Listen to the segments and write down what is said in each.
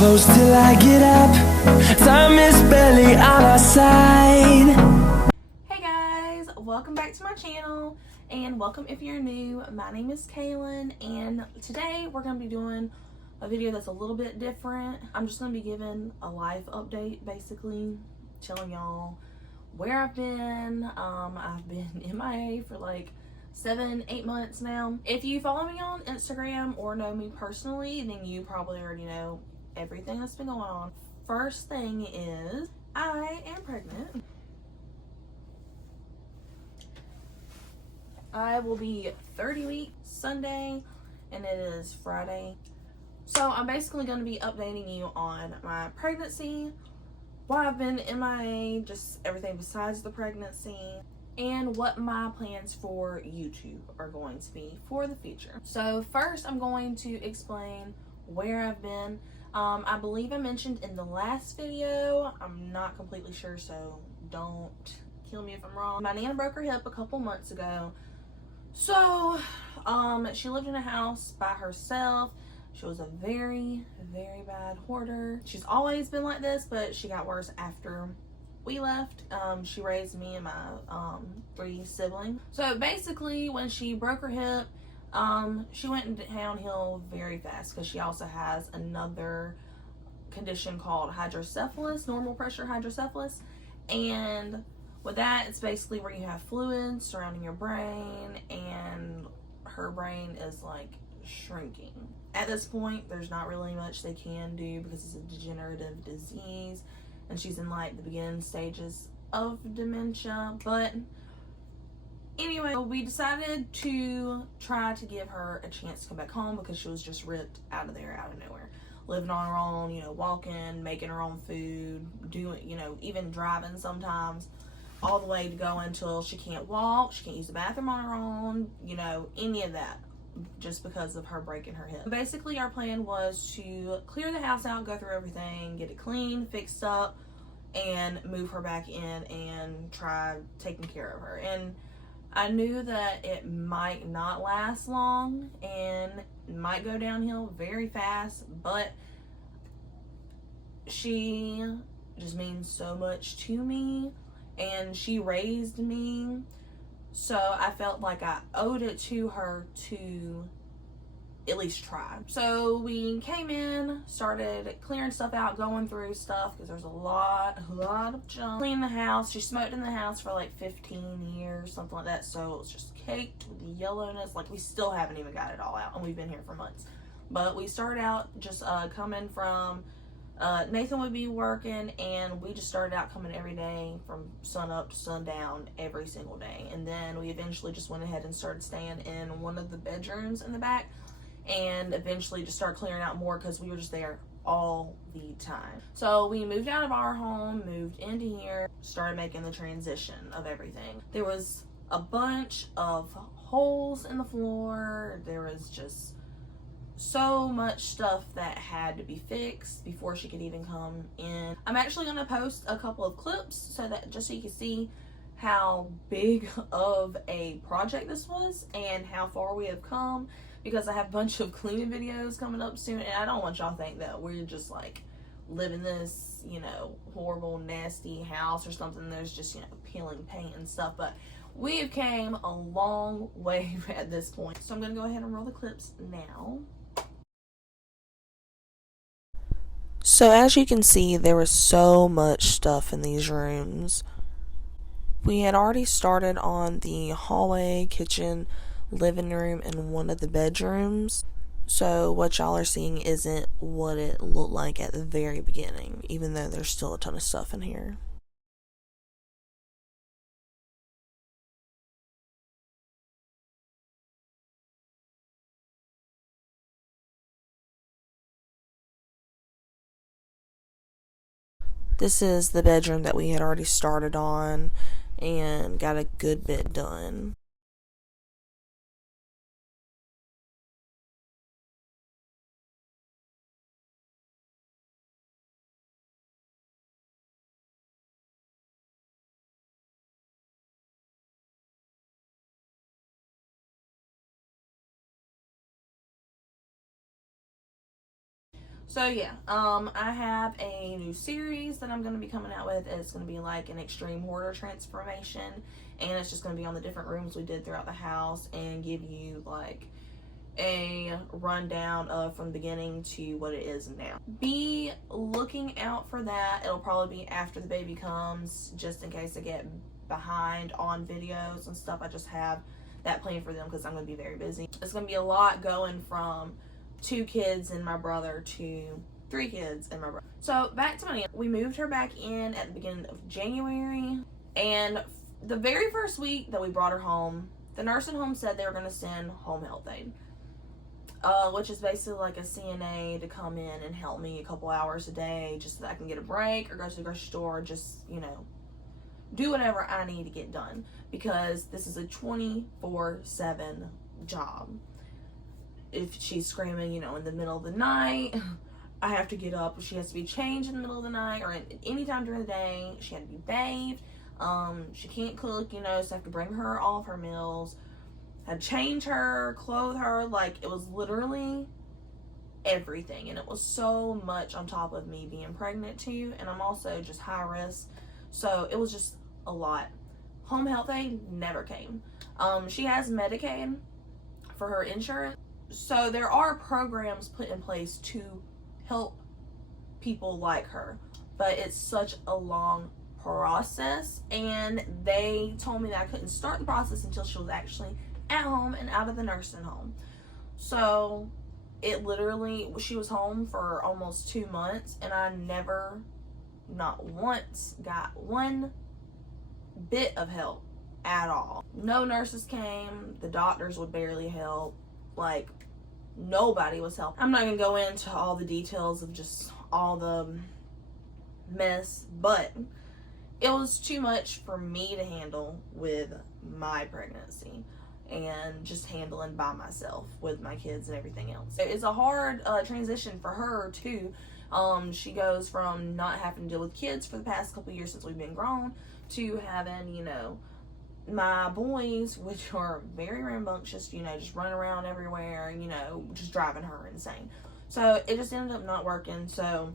close till I get up. Time is barely on our side. Hey guys, welcome back to my channel, and welcome if you're new. My name is Kaylon, and today we're going to be doing a video that's a little bit different. I'm just going to be giving a life update, basically telling y'all where I've been. I've been MIA for like 7-8 months now. If you follow me on Instagram or know me personally, then you probably already know everything that's been going on. First thing is, I am pregnant. I will be 30 weeks Sunday, and it is Friday. So I'm basically going to be updating you on my pregnancy, why I've been MIA, just everything besides the pregnancy, and what my plans for YouTube are going to be for the future. So first, I'm going to explain where I've been. I believe I mentioned in the last video, I'm not completely sure, so don't kill me if I'm wrong. My Nana broke her hip a couple months ago. So, she lived in a house by herself. She was a very, very bad hoarder. She's always been like this, but she got worse after we left. She raised me and my 3 siblings. So basically, when she broke her hip, she went downhill very fast because she also has another condition called hydrocephalus, normal pressure hydrocephalus. And with that, it's basically where you have fluids surrounding your brain, and her brain is like shrinking. At this point, there's not really much they can do because it's a degenerative disease, and she's in like the beginning stages of dementia. But anyway, we decided to try to give her a chance to come back home because she was just ripped out of there, out of nowhere. Living on her own, you know, walking, making her own food, doing, you know, even driving sometimes, all the way to go until she can't walk, she can't use the bathroom on her own, you know, any of that, just because of her breaking her hip. Basically, our plan was to clear the house out, go through everything, get it clean, fixed up, and move her back in and try taking care of her. And I knew that it might not last long and might go downhill very fast, but she just means so much to me, and she raised me, so I felt like I owed it to her to at least try. So we came in, started clearing stuff out, going through stuff because there's a lot of junk. Cleaned the house. She smoked in the house for like 15 years, something like that, so it was just caked with the yellowness. Like, we still haven't even got it all out, and we've been here for months. But we started out just coming from Nathan would be working, and we just started out coming every day from sun up to sundown every single day. And then we eventually just went ahead and started staying in one of the bedrooms in the back, and eventually just started clearing out more because we were just there all the time. So we moved out of our home, moved into here, started making the transition of everything. There was a bunch of holes in the floor. There was just so much stuff that had to be fixed before she could even come in. I'm actually going to post a couple of clips so that just so you can see how big of a project this was and how far we have come, because I have a bunch of cleaning videos coming up soon, and I don't want y'all to think that we're just like living this, you know, horrible, nasty house or something. There's just, you know, peeling paint and stuff, but we have came a long way at this point. So I'm going to go ahead and roll the clips now. So as you can see, there was so much stuff in these rooms. We had already started on the hallway, kitchen, living room, and one of the bedrooms. So what y'all are seeing isn't what it looked like at the very beginning, even though there's still a ton of stuff in here. This is the bedroom that we had already started on and got a good bit done. So yeah, I have a new series that I'm going to be coming out with. It's going to be like an extreme hoarder transformation, and it's just going to be on the different rooms we did throughout the house and give you like a rundown of from the beginning to what it is now. Be looking out for that. It'll probably be after the baby comes, just in case I get behind on videos and stuff. I just have that planned for them because I'm going to be very busy. It's going to be a lot going from 2 kids and my brother to 3 kids and my brother. So back to my aunt. We moved her back in at the beginning of January, and the very first week that we brought her home, the nursing home said they were going to send home health aid, which is basically like a CNA to come in and help me a couple hours a day just so that I can get a break or go to the grocery store, just, you know, do whatever I need to get done, because this is a 24/7 job. If she's screaming, you know, in the middle of the night, I have to get up. If she has to be changed in the middle of the night or any time during the day, she had to be bathed. She can't cook, you know, so I have to bring her all of her meals. I had to change her, clothe her. Like, it was literally everything. And it was so much on top of me being pregnant too. And I'm also just high risk. So it was just a lot. Home health aid never came. She has Medicaid for her insurance. So there are programs put in place to help people like her, but it's such a long process, and they told me that I couldn't start the process until she was actually at home and out of the nursing home. So it literally, she was home for almost 2 months, and I never, not once, got one bit of help at all. No nurses came, the doctors would barely help, like nobody was helping. I'm not gonna go into all the details of just all the mess, but it was too much for me to handle with my pregnancy and just handling by myself with my kids and everything else. It's a hard transition for her too. She goes from not having to deal with kids for the past couple years since we've been grown to having, you know, my boys, which are very rambunctious, you know, just running around everywhere, you know, just driving her insane. So it just ended up not working. So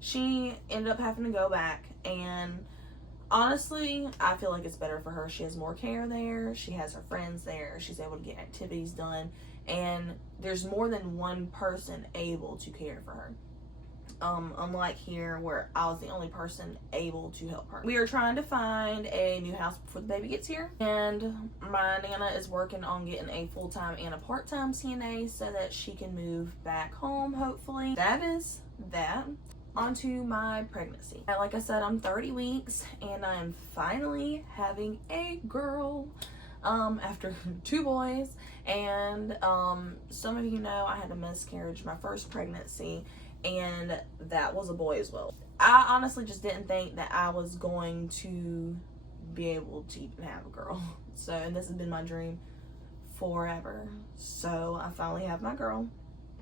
she ended up having to go back, and honestly, I feel like it's better for her. She has more care there. She has her friends there. She's able to get activities done, and there's more than one person able to care for her. Unlike here where I was the only person able to help her. We are trying to find a new house before the baby gets here, and my Nana is working on getting a full-time and a part-time CNA so that she can move back home, hopefully. That is that. Onto my pregnancy. Like I said, I'm 30 weeks and I'm finally having a girl after 2 boys, and some of you know I had a miscarriage my first pregnancy, and that was a boy as well. I honestly just didn't think that I was going to be able to even have a girl. So, and this has been my dream forever. So I finally have my girl.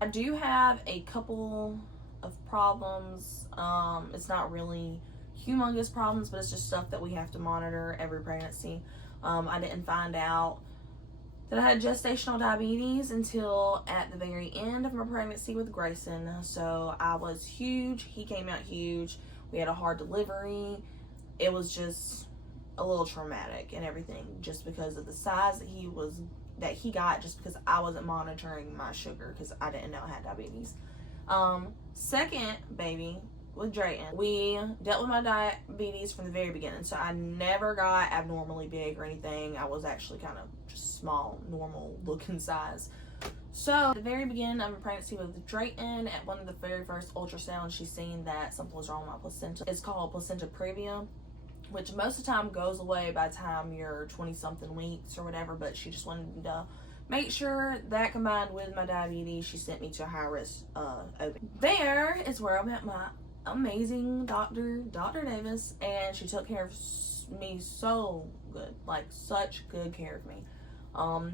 I do have a couple of problems. It's not really humongous problems, but it's just stuff that we have to monitor every pregnancy. I didn't find out that I had gestational diabetes until at the very end of my pregnancy with Grayson. So I was huge. He came out huge. We had a hard delivery. It was just a little traumatic and everything, just because of the size that he got, just because I wasn't monitoring my sugar because I didn't know I had diabetes. Second baby with Drayton, we dealt with my diabetes from the very beginning, so I never got abnormally big or anything. I was actually kind of just small, normal looking size. So at the very beginning of my pregnancy with Drayton, at one of the very first ultrasounds, she's seen that something was wrong with my placenta. It's called placenta previa, which most of the time goes away by the time you're 20 something weeks or whatever, but she just wanted to make sure that, combined with my diabetes, she sent me to a high-risk OB. There is where I met my amazing Dr. Davis, and she took care of me so good, like such good care of me.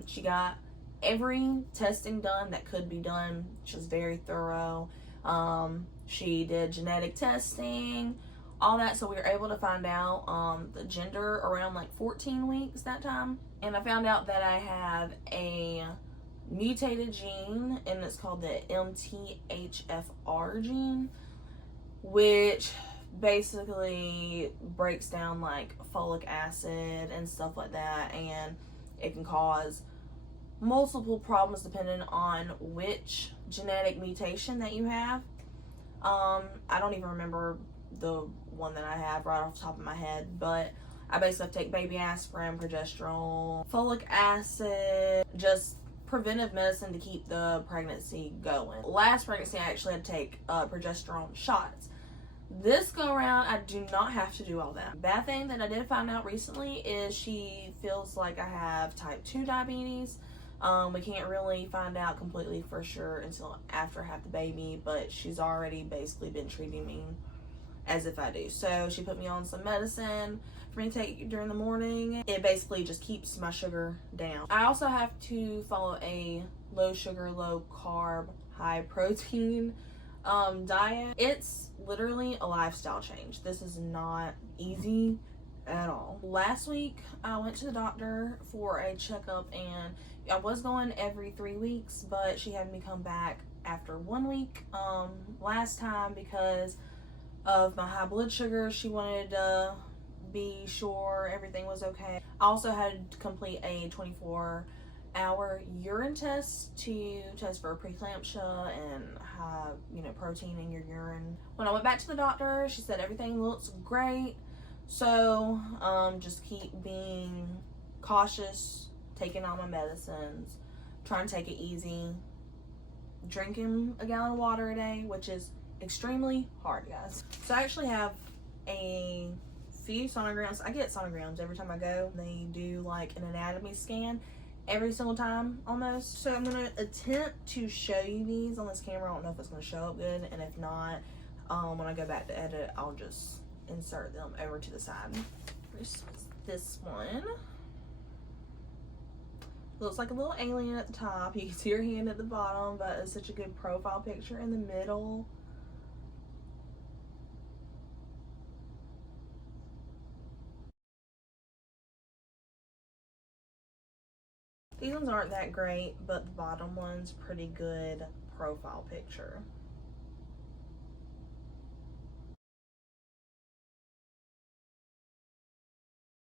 She got every testing done that could be done. She was very thorough. She did genetic testing, all that, so we were able to find out the gender around like 14 weeks that time. And I found out that I have a mutated gene, and it's called the MTHFR gene, which basically breaks down like folic acid and stuff like that, and it can cause multiple problems depending on which genetic mutation that you have. I don't even remember the one that I have right off the top of my head, but I basically have to take baby aspirin, progesterone, folic acid, just preventive medicine to keep the pregnancy going. Last pregnancy, I actually had to take progesterone shots. This go around, I do not have to do all that. Bad thing that I did find out recently is she feels like I have type 2 diabetes. We can't really find out completely for sure until after I have the baby, but she's already basically been treating me as if I do. So she put me on some medicine for me to take during the morning. It basically just keeps my sugar down. I also have to follow a low sugar, low carb, high protein diet. It's literally a lifestyle change. This is not easy at all. Last week I went to the doctor for a checkup, and I was going every 3 weeks, but she had me come back after 1 week last time because of my high blood sugar. She wanted to be sure everything was okay. I also had to complete a 24-hour urine test to test for preeclampsia and high, protein in your urine. When I went back to the doctor, she said everything looks great. So just keep being cautious, taking all my medicines, trying to take it easy, drinking a gallon of water a day, which is extremely hard, guys. So I actually have a few sonograms. I get sonograms every time I go. They do like an anatomy scan every single time almost. So I'm gonna attempt to show you these on this camera. I don't know if it's gonna show up good, and if not, when I go back to edit, I'll just insert them over to the side. Here's this one. Looks like a little alien at the top. You can see her hand at the bottom, but it's such a good profile picture in the middle. These ones aren't that great, but the bottom one's pretty good profile picture.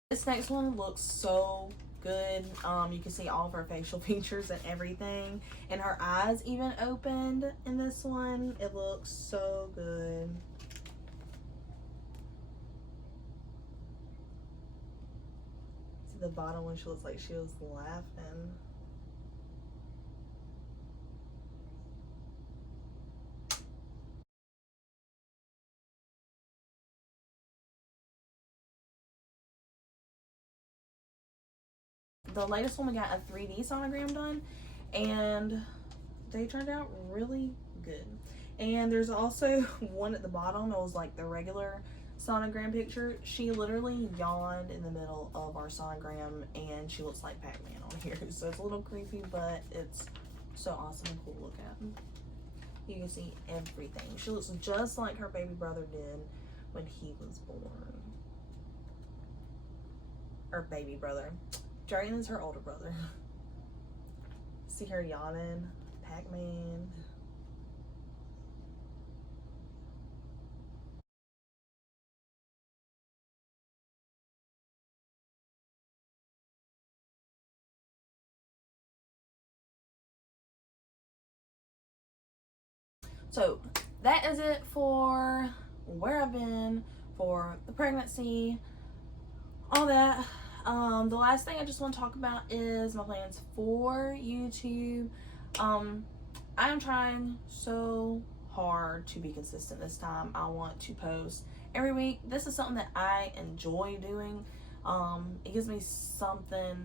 This next one looks so good. You can see all of her facial features and everything, and her eyes even opened in this one. It looks so good. See the bottom one, she looks like she was laughing. The latest one, we got a 3D sonogram done, and they turned out really good. And there's also one at the bottom. It was like the regular sonogram picture. She literally yawned in the middle of our sonogram, and she looks like Pac-Man on here. So it's a little creepy, but it's so awesome and cool to look at. You can see everything. She looks just like her baby brother did when he was born. Or baby brother. Jordan is her older brother. See her yawning, Pac-Man. So that is it for where I've been for the pregnancy, all that. The last thing I just want to talk about is my plans for YouTube. I am trying so hard to be consistent this time. I want to post every week. This is something that I enjoy doing. It gives me something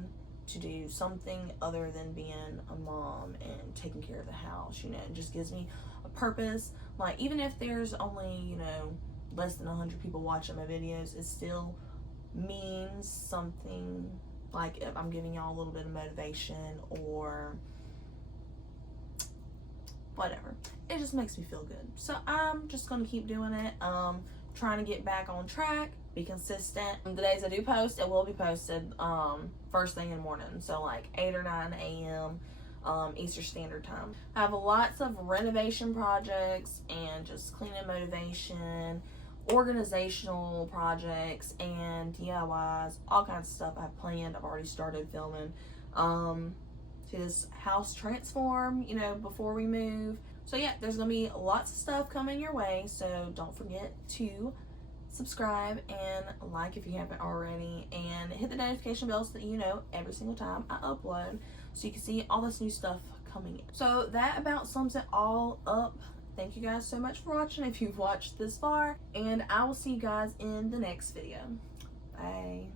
to do, something other than being a mom and taking care of the house. It just gives me a purpose. Like, even if there's only, less than 100 people watching my videos, it still means something. Like, if I'm giving y'all a little bit of motivation or whatever, it just makes me feel good. So I'm just gonna keep doing it, trying to get back on track, be consistent. The days I do post, it will be posted first thing in the morning, so like 8 or 9 a.m. Eastern Standard Time. I have lots of renovation projects and just cleaning motivation, organizational projects, and DIYs, all kinds of stuff I have planned. I've already started filming. His house transform, you know, before we move. So yeah, there's gonna be lots of stuff coming your way, so don't forget to subscribe and like if you haven't already, and hit the notification bell so that you know every single time I upload, so you can see all this new stuff coming in. So that about sums it all up. Thank you guys so much for watching if you've watched this far, and I will see you guys in the next video. Bye.